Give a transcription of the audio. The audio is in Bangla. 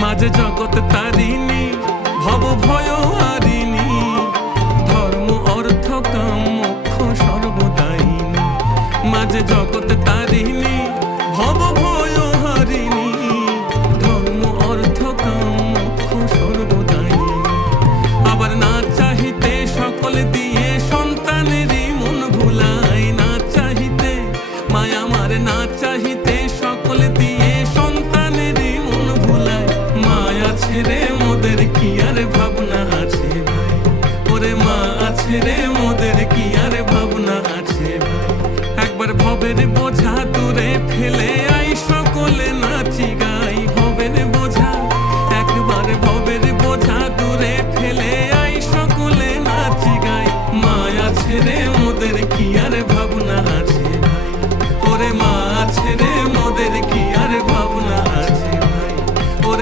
মাঝে জগৎ তারিণী, ভব ভয় হারিণী, ধর্ম অর্থ কাম মোক্ষ সর্বদায়িনী। মাঝে জগৎ তারিণী, ভব ভয় হারিণী, ধর্ম অর্থ কাম মোক্ষ সর্বদায়িনী। আবার না চাহিতে সকল দিয়ে সন্তানেরই মন ভুলায়, না চাহিতে মায়া আমার, না চাহিতে সকল দিয়ে সন্তানেরই মন ভুলায়। মায়া ছেড়ে মোদের কি আর ভাবনা আছে ভাই, ওরে মা আছে রে।